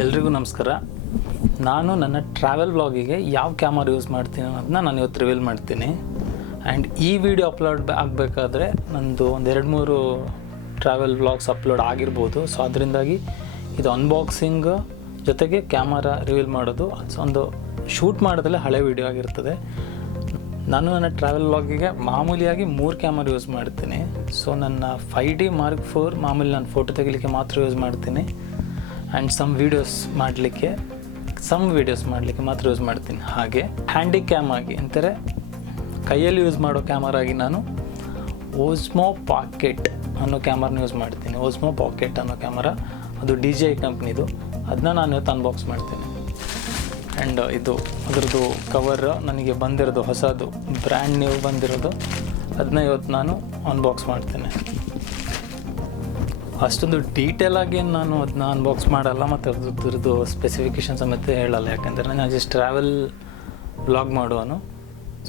ಎಲ್ರಿಗೂ ನಮಸ್ಕಾರ. ನಾನು ನನ್ನ ಟ್ರಾವೆಲ್ ವ್ಲಾಗಿಗೆ ಯಾವ ಕ್ಯಾಮರಾ ಯೂಸ್ ಮಾಡ್ತೀನಿ ಅನ್ನೋದನ್ನ ನಾನು ಇವತ್ತು ರಿವೀಲ್ ಮಾಡ್ತೀನಿ. ಆ್ಯಂಡ್ ಈ ವಿಡಿಯೋ ಅಪ್ಲೋಡ್ ಆಗಬೇಕಾದ್ರೆ ನಂದು ಒಂದು 2-3 ಟ್ರಾವೆಲ್ ವ್ಲಾಗ್ಸ್ ಅಪ್ಲೋಡ್ ಆಗಿರ್ಬೋದು. ಸೊ ಅದರಿಂದಾಗಿ ಇದು ಅನ್ಬಾಕ್ಸಿಂಗ್ ಜೊತೆಗೆ ಕ್ಯಾಮರಾ ರಿವೀಲ್ ಮಾಡೋದು ಒಂದು ಶೂಟ್ ಮಾಡೋದಲ್ಲೇ ಹಳೆ ವಿಡಿಯೋ ಆಗಿರ್ತದೆ. ನಾನು ನನ್ನ ಟ್ರಾವೆಲ್ ವ್ಲಾಗಿಗೆ ಮಾಮೂಲಿಯಾಗಿ 3 ಕ್ಯಾಮರಾ ಯೂಸ್ ಮಾಡ್ತೀನಿ. ಸೊ ನನ್ನ 5D Mark IV ಮಾಮೂಲಿ ನಾನು ಫೋಟೋ ತೆಗಿಲಿಕ್ಕೆ ಮಾತ್ರ ಯೂಸ್ ಮಾಡ್ತೀನಿ. ಆ್ಯಂಡ್ ಸಮ್ ವೀಡಿಯೋಸ್ ಮಾಡಲಿಕ್ಕೆ ಮಾತ್ರ ಯೂಸ್ ಮಾಡ್ತೀನಿ. ಹಾಗೆ ಹ್ಯಾಂಡಿ ಕ್ಯಾಮ್ ಆಗಿ ಅಂತಾರೆ ಕೈಯಲ್ಲಿ ಯೂಸ್ ಮಾಡೋ ಕ್ಯಾಮರಾ ಆಗಿ ನಾನು ಓಸ್ಮೋ ಪಾಕೆಟ್ ಅನ್ನೋ ಕ್ಯಾಮರಾನ ಯೂಸ್ ಮಾಡ್ತೀನಿ. ಓಸ್ಮೋ ಪಾಕೆಟ್ ಅನ್ನೋ ಕ್ಯಾಮರಾ ಅದು DJI ಕಂಪ್ನಿದು. ಅದನ್ನ ನಾನು ಇವತ್ತು ಅನ್ಬಾಕ್ಸ್ ಮಾಡ್ತೀನಿ. ಆ್ಯಂಡ್ ಇದು ಅದರದ್ದು ಕವರ್ ನನಗೆ ಬಂದಿರೋದು ಹೊಸದು ಬ್ರ್ಯಾಂಡ್ ನ್ಯೂ ಬಂದಿರೋದು, ಅದನ್ನ ಇವತ್ತು ನಾನು ಅನ್ಬಾಕ್ಸ್ ಮಾಡ್ತೇನೆ. ಅಷ್ಟೊಂದು ಡೀಟೇಲಾಗಿ ನಾನು ಅದನ್ನ ಅನ್ಬಾಕ್ಸ್ ಮಾಡಲ್ಲ ಮತ್ತು ಅದ್ರದ್ದು ಸ್ಪೆಸಿಫಿಕೇಷನ್ ಸಮೇತ ಹೇಳಲ್ಲ, ಯಾಕಂದರೆ ನಾನು ಜಸ್ಟ್ ಟ್ರಾವೆಲ್ ವ್ಲಾಗ್ ಮಾಡುವನು.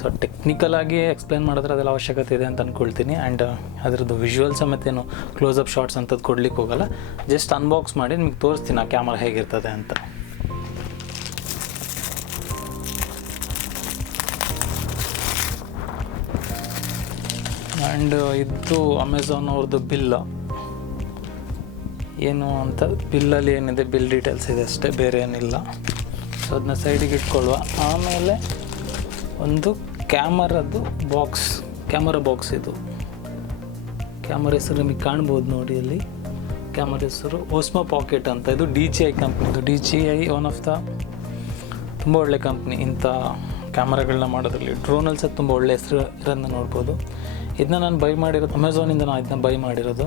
ಸೊ ಟೆಕ್ನಿಕಲಾಗಿ ಎಕ್ಸ್ಪ್ಲೇನ್ ಮಾಡಿದ್ರೆ ಅದೆಲ್ಲ ಅವಶ್ಯಕತೆ ಇದೆ ಅಂತ ಅಂದ್ಕೊಳ್ತೀನಿ. ಆ್ಯಂಡ್ ಅದರದ್ದು ವಿಜುವಲ್ ಸಮೇತೇನು ಕ್ಲೋಸಪ್ ಶಾರ್ಟ್ಸ್ ಅಂಥದ್ದು ಕೊಡ್ಲಿಕ್ಕೆ ಹೋಗಲ್ಲ, ಜಸ್ಟ್ ಅನ್ಬಾಕ್ಸ್ ಮಾಡಿ ನಿಮಗೆ ತೋರಿಸ್ತೀನಿ ಆ ಕ್ಯಾಮರಾ ಹೇಗಿರ್ತದೆ ಅಂತ. ಆ್ಯಂಡ್ ಇದು ಅಮೆಝಾನ್ ಅವ್ರದ್ದು ಬಿಲ್ ಏನು ಅಂತ, ಬಿಲ್ಲಲ್ಲಿ ಏನಿದೆ ಬಿಲ್ ಡೀಟೇಲ್ಸ್ ಇದೆ ಅಷ್ಟೇ, ಬೇರೆ ಏನಿಲ್ಲ. ಸೊ ಅದನ್ನ ಸೈಡಿಗೆ ಇಟ್ಕೊಳ್ಳುವ. ಆಮೇಲೆ ಒಂದು ಕ್ಯಾಮರಾ ಬಾಕ್ಸ್. ಇದು ಕ್ಯಾಮರಾ ಹೆಸರು ನಿಮಗೆ ಕಾಣ್ಬೋದು ನೋಡಿ ಅಲ್ಲಿ. ಕ್ಯಾಮರಾ ಹೆಸರು ಓಸ್ಮೋ ಪಾಕೆಟ್ ಅಂತ. ಇದು DJI ಕಂಪ್ನಿದು. DJI ಒನ್ ಆಫ್ ದ ತುಂಬ ಒಳ್ಳೆ ಕಂಪ್ನಿ ಇಂಥ ಕ್ಯಾಮರಾಗಳನ್ನ ಮಾಡೋದ್ರಲ್ಲಿ. ಡ್ರೋನಲ್ಲಿ ಸಹ ತುಂಬ ಒಳ್ಳೆ ಹೆಸರು ಇರೋದನ್ನ ನೋಡ್ಬೋದು. ಇದನ್ನ ನಾನು ಬೈ ಮಾಡಿರೋದು ಅಮೆಝಾನಿಂದ. ನಾನು ಇದನ್ನ ಬೈ ಮಾಡಿರೋದು.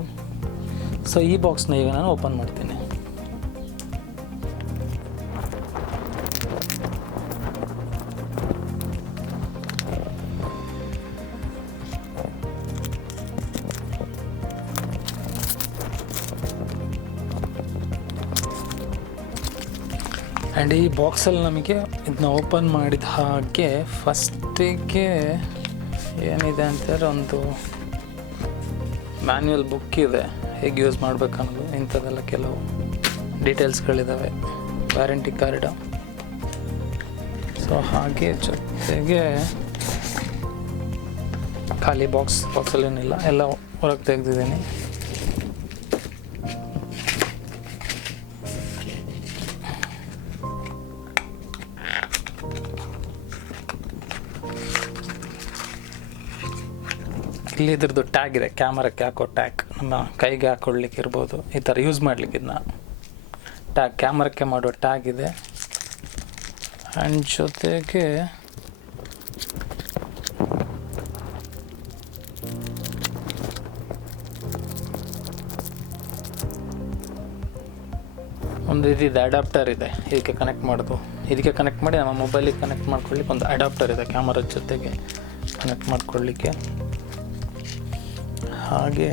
ಸೊ ಈ ಬಾಕ್ಸ್ನ ಈಗ ನಾನು ಓಪನ್ ಮಾಡ್ತೀನಿ. ಆ್ಯಂಡ್ ಈ ಬಾಕ್ಸಲ್ಲಿ ನಮಗೆ ಇದನ್ನ ಓಪನ್ ಮಾಡಿದ ಹಾಗೆ ಫಸ್ಟಿಗೆ ಏನಿದೆ ಅಂತಂದರೆ ಒಂದು ಮ್ಯಾನ್ಯುವಲ್ ಬುಕ್ ಇದೆ, ಹೇಗೆ ಯೂಸ್ ಮಾಡಬೇಕನ್ನೋದು. ಇಂಥದ್ದೆಲ್ಲ ಕೆಲವು ಡೀಟೇಲ್ಸ್ಗಳಿದ್ದಾವೆ, ವ್ಯಾರಂಟಿ ಕಾರ್ಡ್. ಸೊ ಹಾಗೆ ಜೊತೆಗೆ ಖಾಲಿ ಬಾಕ್ಸಲ್ಲೇನಿಲ್ಲ, ಎಲ್ಲ ಹೊರಗೆ ತೆಗೆದಿದ್ದೀನಿ. ಇಲ್ಲಿ ಇದ್ರದ್ದು ಟ್ಯಾಗ್ ಇದೆ, ಕ್ಯಾಮರಕ್ಕೆ ಹಾಕೋ ಟ್ಯಾಗ್, ನಮ್ಮ ಕೈಗೆ ಹಾಕೊಳ್ಳಿಕ್ಕೆ ಇರ್ಬೋದು, ಈ ಥರ ಯೂಸ್ ಮಾಡಲಿಕ್ಕೆ ಇದನ್ನ ಟ್ಯಾಗ್, ಕ್ಯಾಮರಕ್ಕೆ ಮಾಡೋ ಟ್ಯಾಗ್ ಇದೆ. ಆ್ಯಂಡ್ ಜೊತೆಗೆ ಒಂದು ಇದಿದೆ, ಅಡಾಪ್ಟರ್ ಇದೆ, ಇದಕ್ಕೆ ಕನೆಕ್ಟ್ ಮಾಡೋದು. ಇದಕ್ಕೆ ಕನೆಕ್ಟ್ ಮಾಡಿ ನಮ್ಮ ಮೊಬೈಲಿಗೆ ಕನೆಕ್ಟ್ ಮಾಡ್ಕೊಳ್ಳಿಕ್ಕೆ ಒಂದು ಅಡಾಪ್ಟರ್ ಇದೆ, ಕ್ಯಾಮರದ ಜೊತೆಗೆ ಕನೆಕ್ಟ್ ಮಾಡ್ಕೊಳ್ಳಿಕ್ಕೆ. ಹಾಗೆ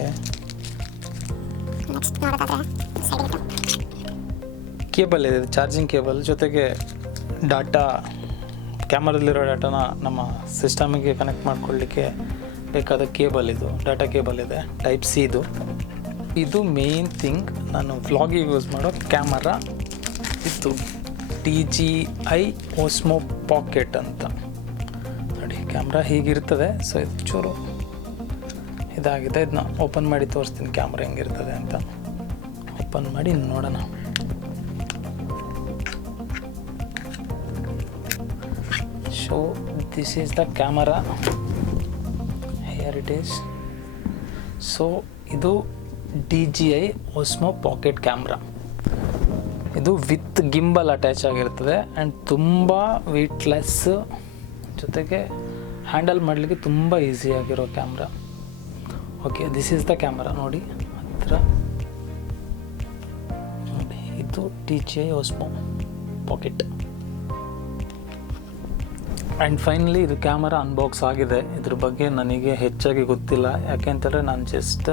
ಕೇಬಲ್ ಇದೆ, ಚಾರ್ಜಿಂಗ್ ಕೇಬಲ್, ಜೊತೆಗೆ ಡಾಟಾ, ಕ್ಯಾಮರದಲ್ಲಿರೋ ಡಾಟಾನ ನಮ್ಮ ಸಿಸ್ಟಮಿಗೆ ಕನೆಕ್ಟ್ ಮಾಡ್ಕೊಳ್ಳಿಕ್ಕೆ ಬೇಕಾದ ಕೇಬಲ್. ಇದು ಡಾಟಾ ಕೇಬಲ್ ಇದೆ, ಟೈಪ್ ಸಿ. ಇದು ಮೇನ್ ಥಿಂಗ್. ನಾನು ವ್ಲಾಗಿಗೆ ಯೂಸ್ ಮಾಡೋ ಕ್ಯಾಮರಾ ಇದು DJI ಓಸ್ಮೋ ಪಾಕೆಟ್ ಅಂತ ನೋಡಿ. ಕ್ಯಾಮ್ರಾ ಹೀಗಿರ್ತದೆ. ಸೊ ಇದು ಚೂರು ಇದಾಗಿದೆ. ಇದನ್ನ ಓಪನ್ ಮಾಡಿ ತೋರಿಸ್ತೀನಿ ಕ್ಯಾಮ್ರಾ ಹೆಂಗಿರ್ತದೆ ಅಂತ. ಓಪನ್ ಮಾಡಿ ನೋಡೋಣ. So this is the camera, here it is. So ಇದು DJI ಓಸ್ಮೋ ಪಾಕೆಟ್ ಕ್ಯಾಮ್ರಾ. ಇದು ವಿತ್ ಗಿಂಬಲ್ ಅಟ್ಯಾಚ್ ಆಗಿರ್ತದೆ ಆ್ಯಂಡ್ ತುಂಬ ವೆಯ್ಟ್ಲೆಸ್, ಜೊತೆಗೆ ಹ್ಯಾಂಡಲ್ ಮಾಡಲಿಕ್ಕೆ ತುಂಬ ಈಸಿಯಾಗಿರೋ camera. Okay, this is the camera ನೋಡಿ ಹತ್ರ ನೋಡಿ. ಇದು DJI Osmo pocket. And finally ಇದು ಕ್ಯಾಮರಾ ಅನ್ಬಾಕ್ಸ್ ಆಗಿದೆ. ಇದ್ರ ಬಗ್ಗೆ ನನಗೆ ಹೆಚ್ಚಾಗಿ ಗೊತ್ತಿಲ್ಲ, ಯಾಕೆಂತಂದರೆ ನಾನು ಜಸ್ಟ್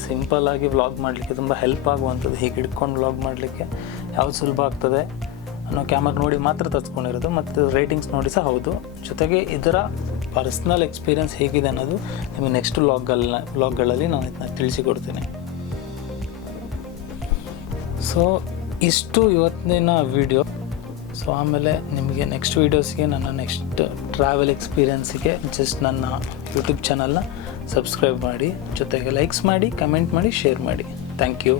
ಸಿಂಪಲ್ಲಾಗಿ ವ್ಲಾಗ್ ಮಾಡಲಿಕ್ಕೆ ತುಂಬ ಹೆಲ್ಪ್ ಆಗುವಂಥದ್ದು, ಹೀಗೆ ಹಿಡ್ಕೊಂಡು ವ್ಲಾಗ್ ಮಾಡಲಿಕ್ಕೆ ಯಾವ್ದು ಸುಲಭ ಆಗ್ತದೆ ಅನ್ನೋ ಕ್ಯಾಮರಾ ನೋಡಿ ಮಾತ್ರ ತರಿಸ್ಕೊಂಡಿರೋದು. ಮತ್ತು ರೇಟಿಂಗ್ಸ್ ನೋಡಿ ಸಹ ಹೌದು. ಜೊತೆಗೆ ಇದರ ಪರ್ಸ್ನಲ್ ಎಕ್ಸ್ಪೀರಿಯನ್ಸ್ ಹೇಗಿದೆ ಅನ್ನೋದು ನಿಮಗೆ ನೆಕ್ಸ್ಟ್ ವ್ಲಾಗ್ಗಳಲ್ಲಿ ನಾನು ಇದನ್ನ ತಿಳಿಸಿಕೊಡ್ತೀನಿ. ಸೊ ಇಷ್ಟು ಇವತ್ತಿನ ವಿಡಿಯೋ. ಸೊ ಆಮೇಲೆ ನಿಮಗೆ ನೆಕ್ಸ್ಟ್ ವೀಡಿಯೋಸ್ಗೆ ನನ್ನ ನೆಕ್ಸ್ಟ್ ಟ್ರಾವೆಲ್ ಎಕ್ಸ್ಪೀರಿಯನ್ಸಿಗೆ ಜಸ್ಟ್ ನನ್ನ ಯೂಟ್ಯೂಬ್ ಚಾನಲ್ನ ಸಬ್ಸ್ಕ್ರೈಬ್ ಮಾಡಿ, ಜೊತೆಗೆ ಲೈಕ್ಸ್ ಮಾಡಿ, ಕಮೆಂಟ್ ಮಾಡಿ, ಶೇರ್ ಮಾಡಿ. Thank you.